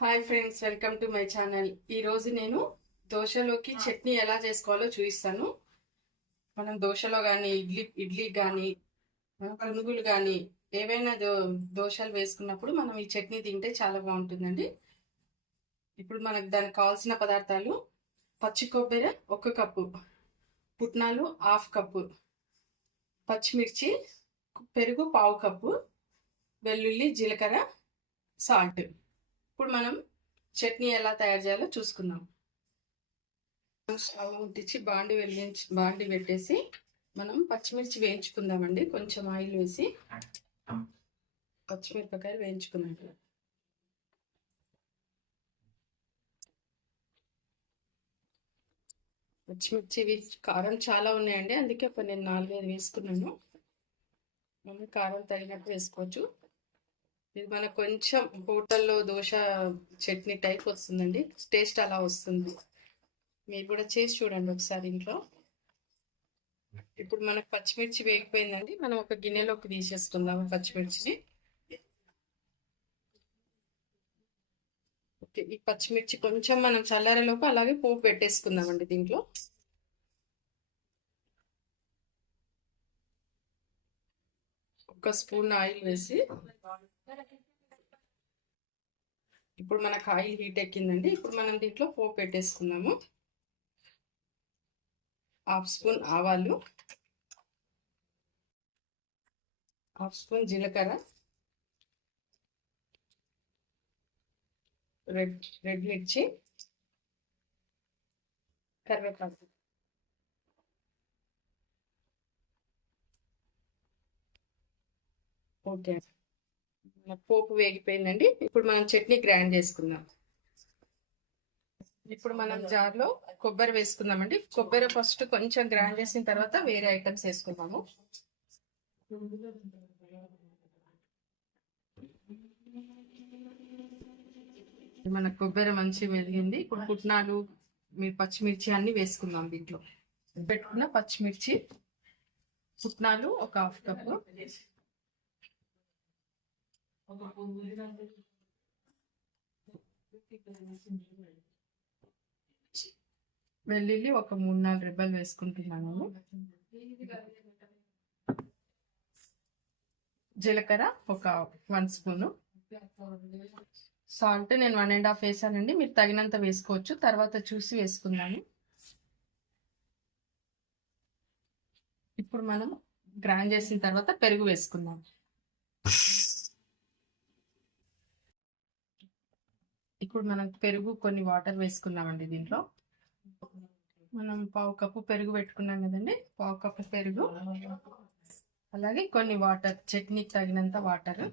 Hi friends, welcome to my channel. ఈరోజు నేను దోశలోకి చట్నీ ఎలా చేసుకోవాలో చూపిస్తాను. మనం దోశలో కానీ ఇడ్లీ కానీ పునుగులు కానీ ఏవైనా దోశలు వేసుకున్నప్పుడు మనం ఈ చట్నీ తింటే చాలా బాగుంటుందండి. ఇప్పుడు మనకు దానికి కావాల్సిన పదార్థాలు: పచ్చి కొబ్బరి 1 కప్పు, పుట్నాలు 1/2 కప్పు, పచ్చిమిర్చి, పెరుగు 1/4 కప్పు, వెల్లుల్లి, జీలకర్ర, సాల్ట్. ఇప్పుడు మనం చట్నీ ఎలా తయారు చేయాలో చూసుకుందాం. స్టవ్ ముట్టించి బాండి పెట్టేసి మనం పచ్చిమిర్చి వేయించుకుందామండి. కొంచెం ఆయిల్ వేసి పచ్చిమిరపకాయలు వేయించుకుందాం. పచ్చిమిర్చి కారం చాలా ఉన్నాయండి, అందుకే నేను 4-5 వేసుకున్నాను. మనం కారం తగినట్టు వేసుకోవచ్చు. ఇది మనకు కొంచెం హోటల్లో దోశ చట్నీ టైప్ వస్తుందండి, టేస్ట్ అలా వస్తుంది. మీరు కూడా చేసి చూడండి ఒకసారి ఇంట్లో. ఇప్పుడు మనకు పచ్చిమిర్చి వేగిపోయిందండి, మనం ఒక గిన్నెలోకి తీసేసుకుందాము పచ్చిమిర్చిని. ఓకే, ఈ పచ్చిమిర్చి కొంచెం మనం చల్లారేలోపు అలాగే పోపు పెట్టేసుకుందామండి. దీంట్లో ఒక స్పూన్ ఆయిల్ వేసి, ఇప్పుడు మనకు ఆయిల్ హీట్ ఎక్కిందండి. ఇప్పుడు మనం దీంట్లో పోపు పెట్టేసుకుందాము. 1/2 స్పూన్ ఆవాలు, 1/2 స్పూన్ జీలకర్ర, రెడ్ మిర్చి, కరివేపాకు. ఓకే, పోపు వేగిపోయిందండి. ఇప్పుడు మనం చట్నీ గ్రైండ్ చేసుకుందాం. ఇప్పుడు మనం జార్లో కొబ్బరి వేసుకుందామండి. కొబ్బరి ఫస్ట్ కొంచెం గ్రైండ్ చేసిన తర్వాత వేరే ఐటమ్స్ వేసుకుందాము. మన కొబ్బరి మంచిగా మెదిగింది. ఇప్పుడు పుట్నాలు, పచ్చిమిర్చి అన్ని వేసుకుందాం. దీంట్లో పెట్టుకున్న పచ్చిమిర్చి, పుట్నాలు ఒక 1/2 కప్పు, వెల్లుల్లి ఒక 3-4 రెబ్బలు వేసుకుంటున్నాను. జీలకర్ర ఒక 1 స్పూను, సాల్ట్ నేను 1.5 వేసానండి, మీరు తగినంత వేసుకోవచ్చు, తర్వాత చూసి వేసుకుందాము. ఇప్పుడు మనం గ్రైండ్ చేసిన తర్వాత పెరుగు వేసుకుందాం. ఇప్పుడు మనం పెరుగు కొన్ని వాటర్ వేసుకుందామండి. దీంట్లో మనం 1/4 కప్పు పెరుగు పెట్టుకున్నాం కదండి, 1/4 కప్పు పెరుగు, అలాగే కొన్ని వాటర్, చట్నీకి తగినంత వాటర్.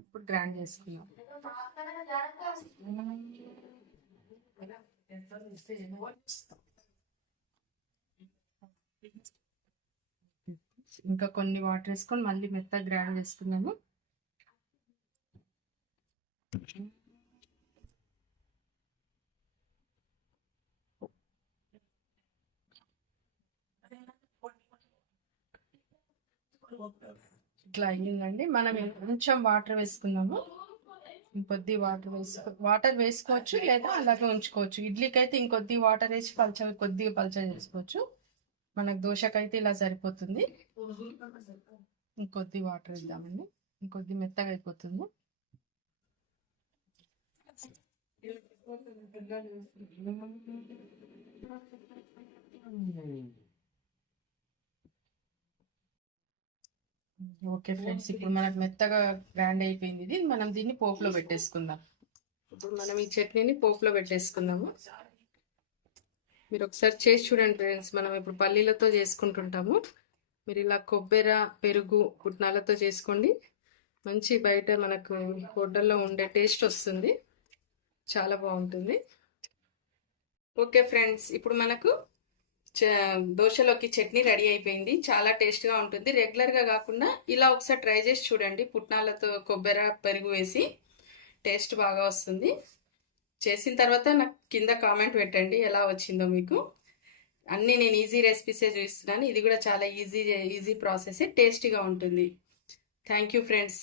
ఇప్పుడు గ్రైండ్ చేసుకుందాం. ఇంకా కొన్ని వాటర్ వేసుకొని మళ్ళీ మెత్తగా గ్రైండ్ చేసుకున్నాము. ఇట్లా అయ్యిందండి. మనం కొంచెం వాటర్ వేసుకున్నాము. ఇంకొద్ది వాటర్ వేసుకోవచ్చు, లేదా అలాగే ఉంచుకోవచ్చు. ఇడ్లీకి అయితే ఇంకొద్ది వాటర్ వేసి కొద్దిగా పల్చ చేసుకోవచ్చు. మనకు దోశకైతే ఇలా సరిపోతుంది. ఇంకొద్ది వాటర్ వేద్దామండి, ఇంకొద్ది మెత్తగా అయిపోతుంది. ఓకే ఫ్రెండ్స్, ఇప్పుడు మనకు మెత్తగా గ్రైండ్ అయిపోయింది. ఇది మనం దీన్ని పోపులో పెట్టేసుకుందాం. ఇప్పుడు మనం ఈ చట్నీని పోపులో పెట్టేసుకుందాము. మీరు ఒకసారి చేసి చూడండి ఫ్రెండ్స్. మనం ఇప్పుడు పల్లీలతో చేసుకుంటుంటాము, మీరు ఇలా కొబ్బరి, పెరుగు, పుట్నాలతో చేసుకోండి. మంచి బయట మనకు హోటల్లో ఉండే టేస్ట్ వస్తుంది, చాలా బాగుంటుంది. ఓకే ఫ్రెండ్స్, ఇప్పుడు మనకు దోశలోకి చట్నీ రెడీ అయిపోయింది. చాలా టేస్ట్గా ఉంటుంది. రెగ్యులర్గా కాకుండా ఇలా ఒకసారి ట్రై చేసి చూడండి. పుట్నాలతో కొబ్బరి, పెరుగు వేసి టేస్ట్ బాగా వస్తుంది. చేసిన తర్వాత నాకు కింద కామెంట్ పెట్టండి ఎలా వచ్చిందో మీకు. అన్నీ నేను ఈజీ రెసిపీసే చూస్తున్నాను. ఇది కూడా చాలా ఈజీ ప్రాసెస్, టేస్టీగా ఉంటుంది. Thank you friends.